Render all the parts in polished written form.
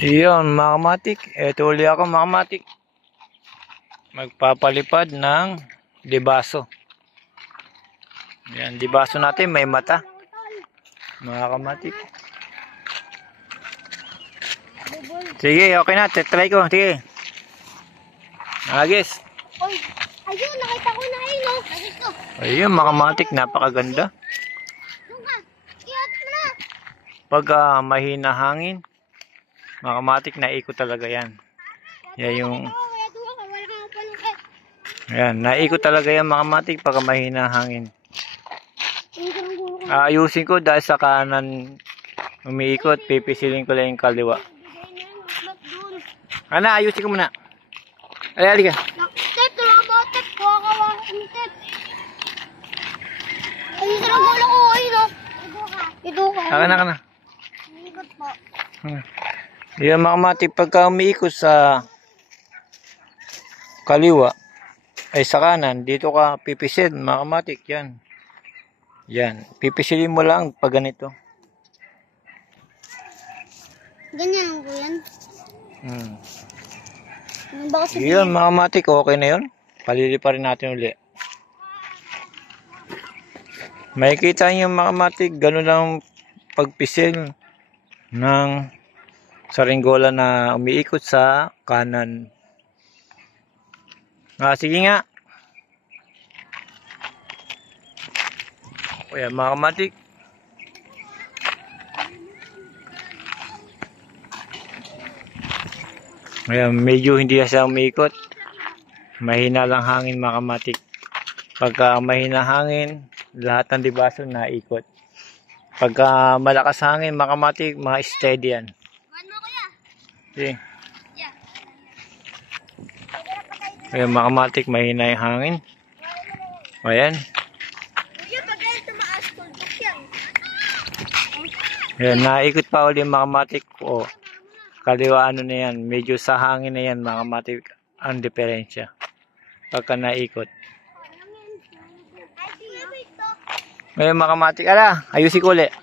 Iyon mga kamatik, eto uli ako mga kamatik. Magpapalipad ng dibaso. Yan, dibaso natin may mata. Mga kamatik. Sige, okay na, try ko. Sige. Agis. Oy, ayun, nakita ko na ayun, no? Ayun mga kamatik, napakaganda. Pag mahina hangin, mga kamatik, naikot talaga yan. Yan yung... Ayan, naikot talaga yan mga kamatik pag mahina hangin. Ayusin ko dahil sa kanan umiikot, pipisilin ko lang yung kaliwa. Ano, ayusin ko muna. Ay, halika. Tep, tulungan mo, Tep. Kuha ang Tep. Ayun, sarang gulo ko, ayun, no? Ito ka.Aka na. Ikot po. Yan mga kamatik, pagka umiikot sa kaliwa, ay sa kanan, dito ka pipisil mga kamatik, yan. Yan, pipisilin mo lang pag ganito. Ganyan ko yan. Yun mga kamatik, okay na yun. Palilipa rin natin uli. Makikita nyo mga kamatik, gano'n lang pagpisil ng saringgola na umiikot sa kanan. Sige nga. Ayan mga kamatik. Ayan, medyo hindi siya umiikot. Mahina lang hangin mga kamatik. Pagka mahina hangin, lahat ng dibaso naikot. Pagka malakas hangin mga kamatik, mga steady yan. Okay. Ayan mga kamatik, mahina yung hangin. Ayan. Ayan, naikot pa ulit mga kamatik. O, kaliwa ano na yan, medyo sa hangin na yan mga kamatik ang diferensya. Pagka naikot. Ayan mga kamatik, ayusin ko ulit.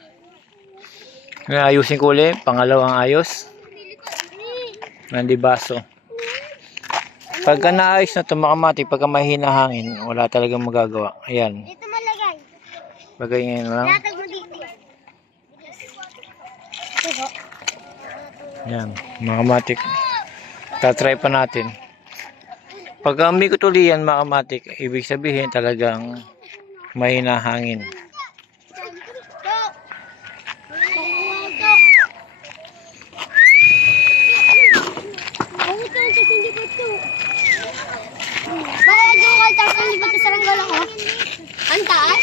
Ayusin ko ulit, pangalawang ayos. Nandibaso. Pagka naayos na ito mga kamatik, pagka mahina hangin, wala talagang magagawa. Ayan. Dito malagay. Bagay ngayon lang. Latag mo dito. Ayan, mga kamatik. Tatry pa natin. Pagka umikot uli yan mga kamatik, ibig sabihin talagang mahina hangin. Bakit yung kaltas ang lipat sa saranggola ko? Ang taas?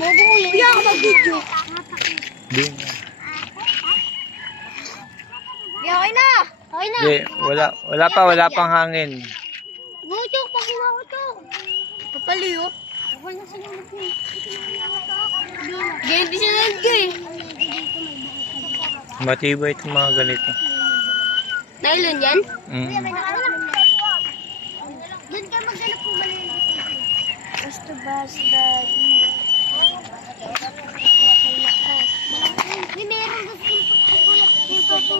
Bobo ko yun. Kaya ako mag-video. Di. Okay na. Okay na. Di, wala pang hangin. Gutok, pakuha ko to. Kapaliyo. Wala sa naman ko. Hindi siya nalagay eh. Matibay itong mga ganito. Nylon yan? Doon ka maghanap po maliliit. Basta basta. May meron gusto ko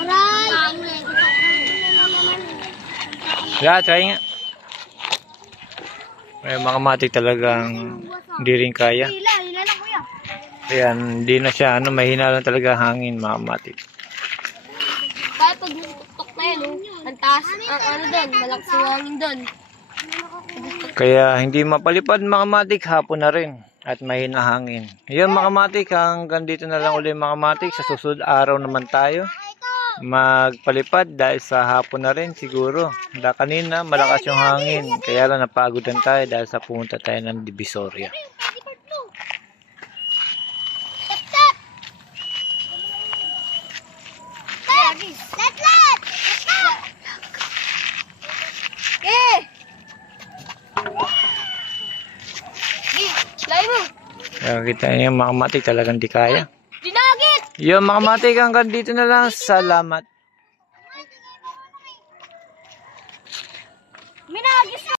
aray! Yeah, try nga. May mga kamatik talagang hindi rin kaya. Hila lang kuya. Ayan, hindi na siya, mahina lang talaga hangin mga kamatik. Kaya pag nagtuktok na yan, ang taas, ang doon, malakas yung hangin doon. Kaya hindi mapalipad mga kamatik, hapon na rin. At mahina hangin. Ayan mga kamatik, hanggang dito na lang ulit mga kamatik. Sa susunod araw naman tayo magpalipad dahil sa hapon na rin siguro. Kanina malakas yung hangin. Kaya lang napagodan tayo dahil sa pumunta tayo ng Divisoria. Kaya kita niyo mga kamatik talagang di kaya. Dinagit! Yung mga kamatik hanggang dito na lang. Salamat.